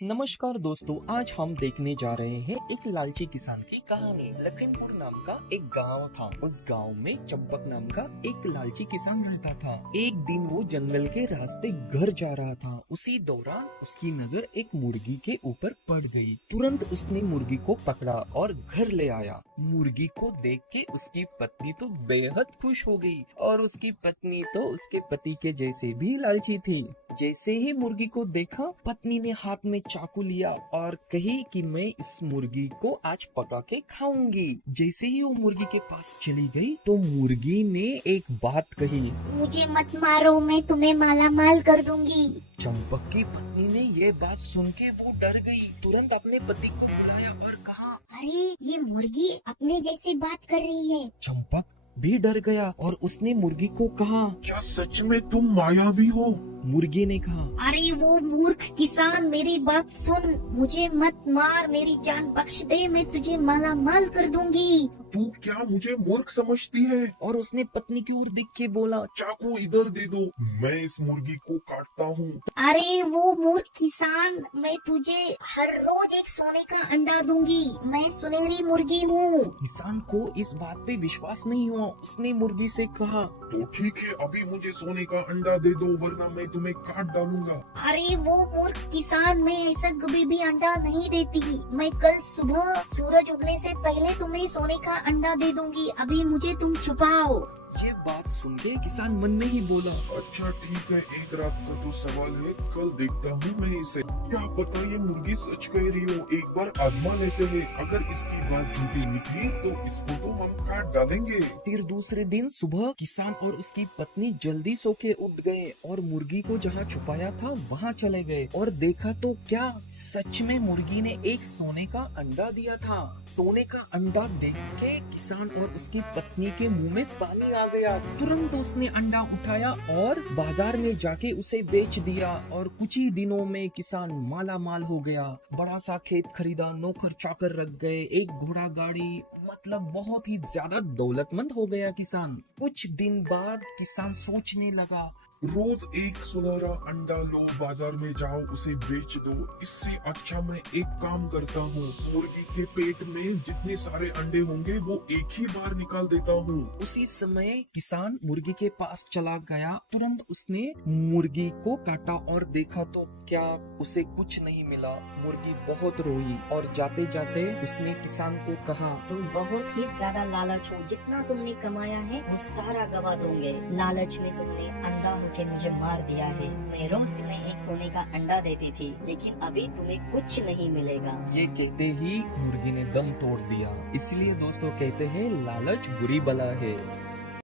नमस्कार दोस्तों, आज हम देखने जा रहे हैं एक लालची किसान की कहानी। लखीमपुर नाम का एक गांव था। उस गांव में चंपक नाम का एक लालची किसान रहता था। एक दिन वो जंगल के रास्ते घर जा रहा था। उसी दौरान उसकी नजर एक मुर्गी के ऊपर पड़ गई। तुरंत उसने मुर्गी को पकड़ा और घर ले आया। मुर्गी को देख के उसकी पत्नी तो बेहद खुश हो गई और उसकी पत्नी तो उसके पति के जैसे भी लालची थी। जैसे ही मुर्गी को देखा, पत्नी ने हाथ में चाकू लिया और कही कि मैं इस मुर्गी को आज पका के खाऊंगी। जैसे ही वो मुर्गी के पास चली गई तो मुर्गी ने एक बात कही, मुझे मत मारो, मैं तुम्हें माला माल कर दूंगी। चंपक की पत्नी ने ये बात सुन के वो डर गई। तुरंत अपने पति को बुलाया और कहा, अरे ये मुर्गी अपने जैसे बात कर रही है। चंपक भी डर गया और उसने मुर्गी को कहा, क्या सच में तुम मायावी हो? मुर्गी ने कहा, अरे वो मूर्ख किसान, मेरी बात सुन, मुझे मत मार, मेरी जान बख्श दे, मैं तुझे माला माल कर दूंगी। तू क्या मुझे मूर्ख समझती है? और उसने पत्नी की ओर देख के बोला, चाकू इधर दे दो, मैं इस मुर्गी को काटता हूँ। अरे वो मूर्ख किसान, मैं तुझे हर रोज एक सोने का अंडा दूंगी, मैं सुनहरी मुर्गी हूँ। किसान को इस बात पे विश्वास नहीं हुआ। उसने मुर्गी से कहा, तो ठीक है, अभी मुझे सोने का अंडा दे दो, वरना मैं तुम्हें काट डालूंगा। अरे वो मूर्ख किसान, मैं ऐसा कभी भी अंडा नहीं देती। मैं कल सुबह सूरज उगने से पहले तुम्हें सोने का अंडा दे दूंगी। अभी मुझे तुम छुपाओ। ये बात सुन के किसान मन में ही बोला, अच्छा ठीक है, एक रात का तो सवाल है, कल देखता हूँ मैं इसे। क्या पता ये मुर्गी सच कह रही हो, एक बार आजमा लेते हैं। अगर इसकी बात झूठी निकली तो इसको तो हम काट डालेंगे। फिर दूसरे दिन सुबह किसान और उसकी पत्नी जल्दी सो के उठ गए और मुर्गी को जहाँ छुपाया था वहाँ चले गए और देखा तो क्या, सच में मुर्गी ने एक सोने का अंडा दिया था। सोने का अंडा देख के किसान और उसकी पत्नी के मुंह में पानी आ गया। तुरंत उसने अंडा उठाया और बाजार में जाके उसे बेच दिया और कुछ ही दिनों में किसान माला माल हो गया। बड़ा सा खेत खरीदा, नौकर चाकर रख गए, एक घोड़ा गाड़ी, मतलब बहुत ही ज्यादा दौलतमंद हो गया किसान। कुछ दिन बाद किसान सोचने लगा, रोज एक सुनहरा अंडा लो, बाजार में जाओ, उसे बेच दो। इससे अच्छा मैं एक काम करता हूँ, मुर्गी के पेट में जितने सारे अंडे होंगे वो एक ही बार निकाल देता हूँ। उसी समय किसान मुर्गी के पास चला गया। तुरंत उसने मुर्गी को काटा और देखा तो क्या, उसे कुछ नहीं मिला। मुर्गी बहुत रोई और जाते जाते उसने किसान को कहा, तुम बहुत ही ज्यादा लालच हो, जितना तुमने कमाया है वो सारा गवा दोगे। लालच में तुमने अंधा होके मुझे मार दिया है। मैं रोज तुम्हें एक सोने का अंडा देती थी, लेकिन अभी तुम्हें कुछ नहीं मिलेगा। ये कहते ही मुर्गी ने दम तोड़ दिया। इसलिए दोस्तों कहते हैं, लालच बुरी बला है।